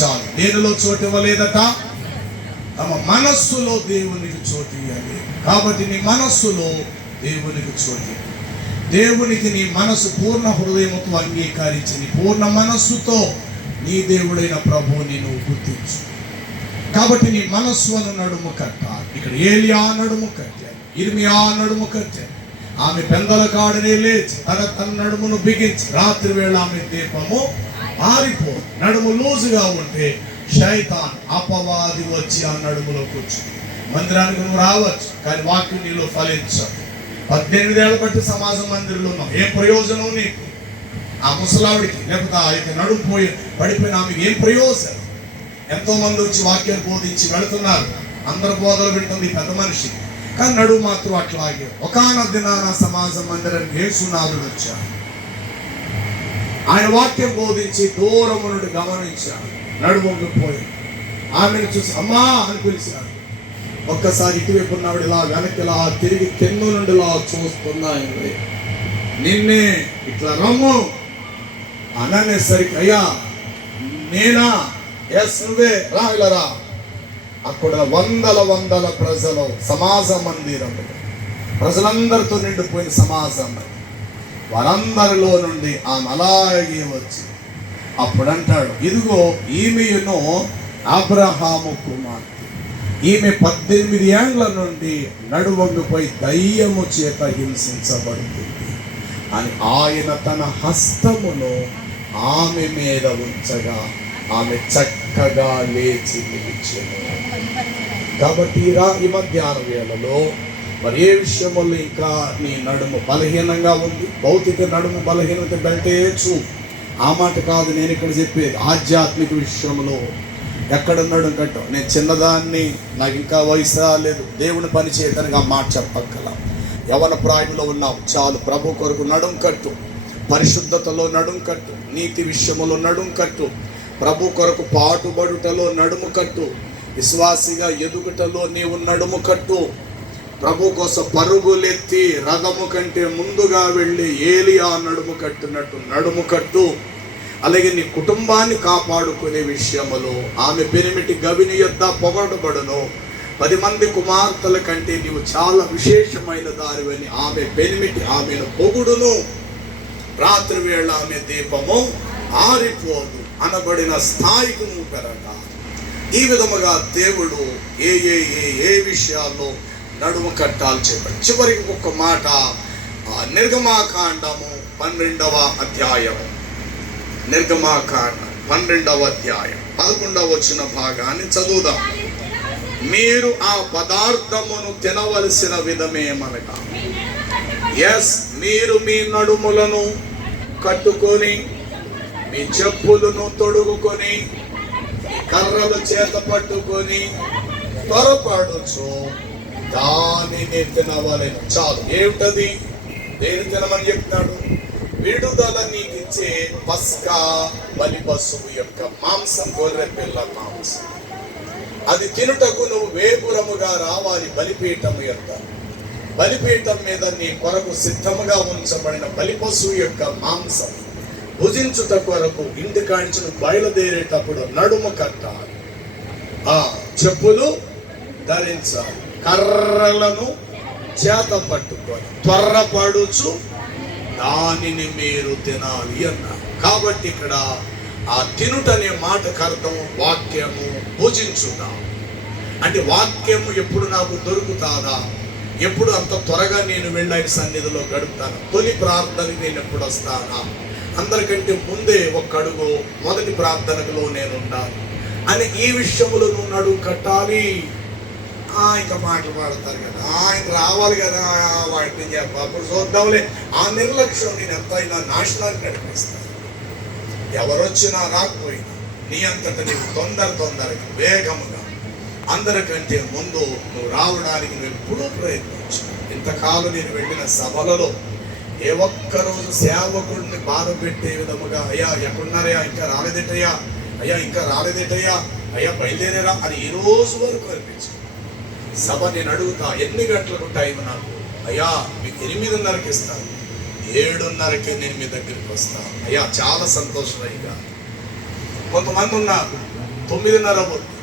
చాలు. దేనిలో చోటు ఇవ్వలేదట? తమ మనస్సులో దేవునికి చోటు ఇవ్వాలి. కాబట్టి నీ మనస్సులో దేవునికి చోటు, దేవునికి నీ మనసు పూర్ణ హృదయంతో అంగీకరించి నీ పూర్ణ మనస్సుతో నీ దేవుడైన ప్రభువుని నువ్వు గుర్తించు. కాబట్టి నీ మనస్సు అను నడుము కట్టాలి. ఇక్కడ ఏలియా నడుము కట్టాడు, ఇర్మియా నడుము కట్టాడు. ఆమె పెందల కాడనే లేచి తన నడుమును బిగించి రాత్రి వేళ ఆమె దీపము ఆరిపో. నడుము లూజుగా ఉంటే శైతాన్ అపవాది వచ్చి ఆ నడుములో కూర్చు. మందిరానికి నువ్వు రావచ్చు, కానీ వాక్యం నీలో ఫలించదు. 18 ఏళ్ళ బట్టి సమాజ మందిరంలో ఉన్నావు, ఏం ప్రయోజనం నీకు? ఆ ముసలావిడికి లేకపోతే ఆ యొక్క నడుము పడిపోయిన ఆమెకి ఏం ప్రయోజనం? ఎంతో మంది వచ్చి వాక్యం బోధించి వెళుతున్నారు, అందరు బోధలు వింటుంది పెద్ద మనిషి, కానీ నడుము మాత్రం అట్లాగే. ఒకానొక దినాన సమాజ మందిరానికి యేసునాథుడు వచ్చాడు. ఆయన వాక్యం బోధించి దూరము నుండి గమనించాడు, నడుము పోయి ఆమెను చూసి అమ్మా అని పిలిచాడు. ఒక్కసారి ఇటువైపు ఉన్నవాడు ఇలా వెనక్కి ఇలా తిరిగి తెన్ను నుండి ఇలా చూస్తున్నా, నిన్నే ఇట్లా రమ్ము అననేసరికి అయ్యా నేనా? ఎస్ నువ్వే, రా ఇలా రా. అక్కడ వందల ప్రజలు సమాజ మందిరంలో ప్రజలందరితో నిండిపోయిన సమాజం. వారందరిలో నుండి ఆమె అలాగే వచ్చి అప్పుడంటాడు, ఇదిగో ఈమెను అబ్రహాము కుమార్తె, ఈమె 18 ఏండ్ల నుండి నడువంగిపోయి దయ్యము చేత హింసించబడుతుంది అని ఆయన తన హస్తమును ఆమె మీద ఉంచగా ఆమె చక్కగా లేచి నిలిచెను. కాబట్టి ఈ మధ్యాహ్న వేళలో మరి ఏ విషయంలో ఇంకా నీ నడుము బలహీనంగా ఉంది, భౌతిక నడుము బలహీనత బెల్టేయచ్చు. ఆ మాట కాదు నేను ఇక్కడ చెప్పేది. ఆధ్యాత్మిక విషయంలో ఎక్కడ నడుము కట్టావు? నేను చిన్నదాన్ని, నాకు ఇంకా వయసు రాలేదు, దేవుని పని చేయడానికి ఆ మాట చెప్పక్కల. యవన ప్రాయంలో ఉన్నావు, చాలు ప్రభు కొరకు నడుము కట్టు, పరిశుద్ధతలో నడుము కట్టు, నీతి విషయంలో నడుము కట్టు, ప్రభు కొరకు పాటుబడుటలో నడుము కట్టు, విశ్వాసిగా ఎదుగుటలో నీవు నడుము కట్టు. ప్రభు కోసం పరుగులెత్తి రథము కంటే ముందుగా వెళ్ళి ఏలియా నడుము కట్టినట్టు నడుము కట్టు. అలాగే నీ కుటుంబాన్ని కాపాడుకునే విషయములో ఆమె పెనిమిటి గవిని యొద్ద పొగడబడును, 10 మంది కుమార్తెల కంటే నీవు చాలా విశేషమైన దానివని ఆమె పెనిమిటి ఆమెను పొగుడును. రాత్రి వేళ ఆమె దీపము ఆరిపోదు అనబడిన స్థాయికి నువ్వు పెరగా. ఈ విధముగా దేవుడు ఏ విషయాల్లో నడుము కట్టాలి చెప్పండి. చివరికి ఒక మాట, నిర్గమాకాండము 12వ అధ్యాయము, నిర్గమాకాండం 12వ అధ్యాయం 11వ వచన భాగాన్ని చదువుదాం. మీరు ఆ పదార్థమును తినవలసిన విధమేమనగా, మీరు మీ నడుములను కట్టుకొని మీ చెప్పులను తొడుగుకొని కర్రలు చేత పట్టుకొని త్వరపడుచు దానిని తినవలెను. చాలు. ఏమిటది? దేని తినమని చెప్తాడు? విడుదల నీకిచ్చే పస్కా బలి పశువు యొక్క మాంసం, గొర్రె పిల్ల మాంసం. అది తినుటకు నువ్వు వేపురముగా రావాలి బలిపీఠము యొక్క. బలిపీఠం మీద నీ కొరకు సిద్ధముగా ఉంచబడిన బలి పశువు యొక్క మాంసం భుజించుట కొరకు ఇంటికాంచి బయలుదేరేటప్పుడు నడుము కట్టాలి, చెప్పులు ధరించాలి, కర్రలను చేత పట్టుకొని త్వరపడుచు దానిని మీరు తినాలి అన్నారు. కాబట్టి ఇక్కడ ఆ తినుటనే మాటకు అర్థం వాక్యము, భుజించుట అంటే వాక్యము ఎప్పుడు నాకు దొరుకుతాదా, ఎప్పుడు అంత త్వరగా నేను వెళ్ళి సన్నిధిలో గడుపుతాను, తొలి ప్రార్థనకి నేను ఎప్పుడు వస్తానా, అందరికంటే ముందే ఒక అడుగు మొదటి ప్రార్థనలో నేను ఉండాలి అని ఈ విషయములు నువ్వు నడుము కట్టాలి. ఇంకా మాటలు పాడతారు కదా, ఆయన రావాలి కదా, వాటిని చెప్ప అప్పుడు చూద్దాంలే. ఆ నిర్లక్ష్యం నేను ఎంతైనా నాశనాన్ని నడిపిస్తాను. ఎవరొచ్చినా రాకపోయినా నీ అంతటా నీవు తొందరగా వేగముగా అందరికంటే ముందు నువ్వు రావడానికి నువ్వు ఎప్పుడూ ప్రయత్నించు. ఇంతకాలం నేను వెళ్ళిన సభలలో ఏ ఒక్కరోజు సేవకుడిని బాధ పెట్టే విధముగా, అయ్యా ఎక్కడున్నారయ్యా, ఇంకా రాలేదేటయ్యా, అయ్యా ఇంకా రాలేదేటయ్యా, అయ్యా బయలుదేరేరా అని ఈ రోజు వరకు అనిపించింది. సభ నేను అడుగుతా, ఎన్ని గంటలకు టైం నాకు? అయ్యా మీకు 8:30కి ఇస్తాను, 7:30కి నేను మీ దగ్గరికి వస్తాను. అయ్యా చాలా సంతోషం. అయ్యా కొంతమంది ఉన్నారు 9:30